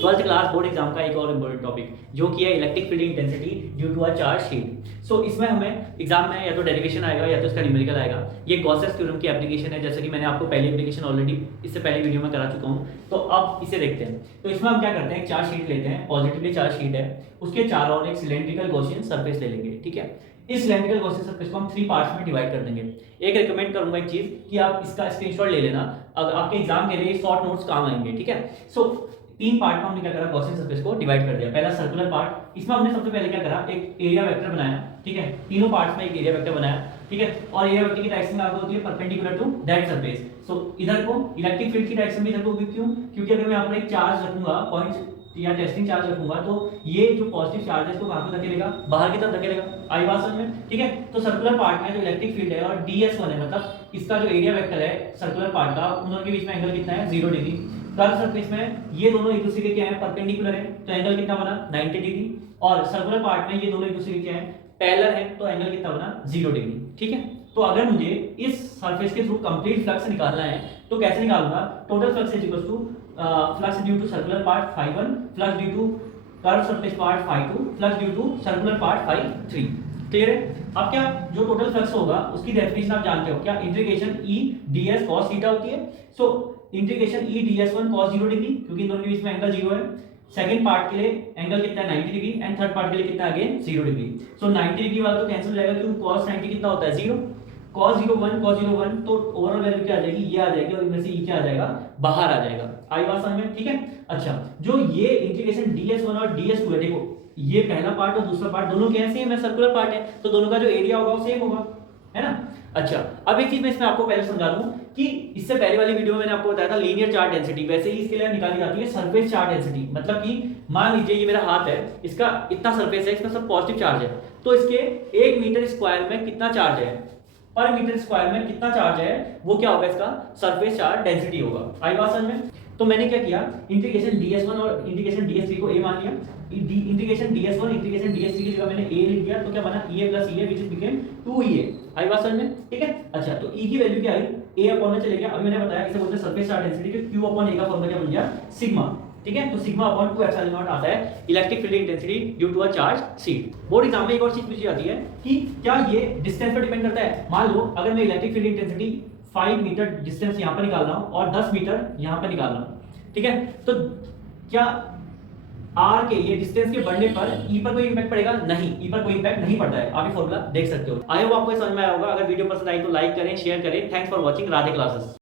12th class board exam का एक और इम्पोर्टेंट टॉपिक जो कि है electric field intensity due to a charge sheet. So इसमें हमें एग्जाम में या तो डेरिवेशन आएगा या तो इसका न्यूमेरिकल आएगा। ये गॉसेस थ्योरम की एप्लीकेशन है, जैसे कि मैंने आपको पहली एप्लीकेशन ऑलरेडी इससे पहले वीडियो में करा चुका हूँ। तो अब इसे देखते हैं। तो इसमें हम क्या करते हैं, एक चार्ज शीट लेते हैं, पॉजिटिवली चार्ज शीट है, उसके चारों ओर एक सिलेंड्रिकल गॉसियन सरफेस ले लेंगे। ठीक है, इस सिलेंड्रिकल गॉसियन सरफेस को हम 3 पार्ट्स में डिवाइड कर देंगे। एक रिकमेंड करूंगा एक चीज कि आप इसका स्क्रीनशॉट ले लेना, अगर आपके एग्जाम के लिए शॉर्ट नोट्स काम आएंगे। ठीक है, सो 3 पार्ट में हमने क्या करा, गॉसियन सरफेस को डिवाइड कर दिया। पहला सर्कुलर पार्ट, इसमें हमने सबसे पहले क्या करा, एक एरिया वेक्टर बनाया। ठीक है, तीनों पार्ट्स में एक एरिया वेक्टर बनाया। ठीक है, और एरिया वेक्टर की डायरेक्शन लागू होती है परपेंडिकुलर टू दैट सरफेस। सो इधर को इलेक्ट्रिक फील्ड की डायरेक्शन भी इधर को, क्यों? क्योंकि अगर मैं यहाँ पर एक चार्ज रखूंगा, पॉइंट या टेस्टिंग चार्ज रखूंगा, तो ये जो पॉजिटिव चार्ज है इसको कहां पे धकेलेगा, बाहर की तरफ धकेलेगा। आई बात समझ में? ठीक है, तो सर्कुलर पार्ट में जो इलेक्ट्रिक फील्ड है और ds1 है, मतलब इसका जो एरिया वेक्टर है सर्कुलर पार्ट का, उन दोनों के बीच में एंगल कितना है, 0 डिग्री। कर्व सरफेस में ये दोनों एक दूसरे के क्या है, परपेंडिकुलर है, तो एंगल कितना बना, 90 डिग्री। और सर्कुलर पार्ट में ये दोनों एक दूसरे के क्या है, पैरेलल है, तो एंगल कितना बना, 0 डिग्री। ठीक है, तो अगर मुझे इस सरफेस के थ्रू कंप्लीट फ्लक्स निकालना है तो कैसे निकालूंगा, total flux is equal to flux due to circular part φ1, flux due to curve surface part φ2, flux due to circular part φ3। Clear है? अब क्या, जो टोटल फ्लक्स होगा उसकी डेफिनेशन आप जानते हो क्या, integration E ds cos theta होती है। So integration E ds1 cos 0 degree, क्योंकि इन दोनों के बीच में एंगल 0 है। सेकंड पार्ट के लिए एंगल कितना है, 90 डिग्री, एंड थर्ड पार्ट के लिए कितना है, अगेन 0 डिग्री। सो 90 डिग्री वाला तो कैंसिल हो जाएगा, क्योंकि cos 90 कितना होता है, 0। cos 0 1 तो ओवरऑल वैल्यू क्या आ जाएगी, ये आ जाएगी, और इनमें से ये क्या आ जाएगा, बाहर आ जाएगा। आई बात समझ में? ठीक है, अच्छा, जो ये इंटीग्रेशन ds1 और ds2 है, देखो ये पहला पार्ट और दूसरा पार्ट दोनों क्या है, सेम है, सर्कुलर पार्ट है, तो दोनों का जो एरिया होगा वो सेम होगा, है ना। अच्छा, अब एक चीज मैं इसमें आपको पहले समझा दूं कि इससे पहले वाली वीडियो में मैंने आपको बताया था लीनियर चार्ज डेंसिटी, वैसे ही इसके लिए निकाली जाती है सरफेस चार्ज डेंसिटी। मतलब कि मान लीजिए ये मेरा हाथ है, इसका इतना सरफेस है, इसमें सब पॉजिटिव चार्ज है, तो इसके 1 मीटर स्क्वायर में कितना चार्ज है, पर मीटर स्क्वायर में कितना चार्ज है, वो क्या होगा, इसका सरफेस चार्ज डेंसिटी होगा। आई बात समझ में? तो मैंने क्या किया, इंटीग्रेशन ds1 और इंटीग्रेशन ds3 को a मान लिया, इंटीग्रेशन ds1 इंटीग्रेशन ds3 की जगह मैंने a लिख दिया, तो क्या बना, ea plus ea which became 2ea। आई बात समझ में? ठीक है, अच्छा, तो e की वैल्यू क्या आई, a अपॉन में चले गया। अभी मैंने बताया इसे बोलते हैं सरफेस चार्ज डेंसिटी, कि q अपॉन a का फॉर्मूला क्या बन गया, सिग्मा। ठीक है, तो सिग्मा अपॉन 2 एप्सिलॉन नॉट आता है electric field intensity due to a charge sheet. Board exam में एक और चीज पूछी जाती है कि क्या ये डिस्टेंस पर डिपेंड करता है। मान लो अगर मैं electric field intensity 5 metre distance यहां पर निकाल रहा हूं और 10 मीटर यहां पर निकाल रहा हूं, ठीक है, तो क्या r के ये डिस्टेंस के बढ़ने पर e पर कोई इंपैक्ट पड़ेगा? नहीं, e पर कोई इंपैक्ट नहीं पड़ता है। आप ये फॉर्मूला देख सकते हो। आई होप आपको समझ में आया होगा। अगर वीडियो पसंद आई तो लाइक करें, शेयर करें। Thanks for watching Radhe classes.